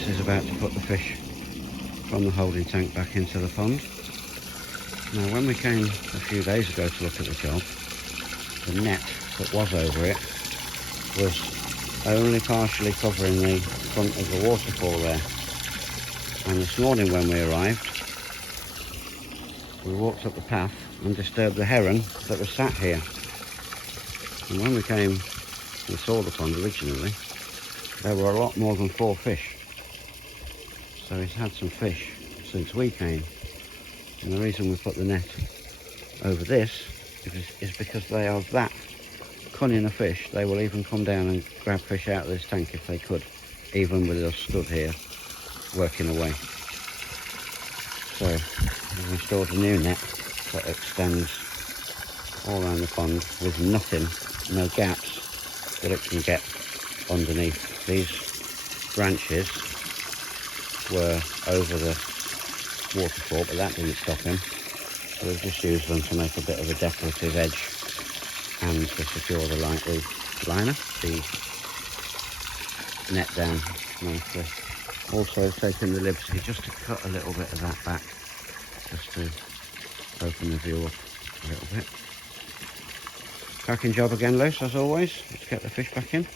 Luce is about to put the fish from the holding tank back into the pond. Now when we came a few days ago to look at the job, the net that was over it was only partially covering the front of the waterfall there. And this morning when we arrived, we walked up the path and disturbed the heron that was sat here. And when we came and saw the pond originally, there were a lot more than 4 fish. So he's had some fish since we came. And the reason we put the net over this is because they are that cunning a fish. They will even come down and grab fish out of this tank if they could, even with us stood here working away. So we've installed a new net that extends all around the pond with nothing, no gaps that it can get underneath. These branches were over the waterfall, but that didn't stop him. So we've just used them to make a bit of a decorative edge and to secure the liner, the net down nicely. Also taking the Liberty just to cut a little bit of that back, just to open the view up a little bit. Cracking job again, Luce, as always. Let's get the fish back in.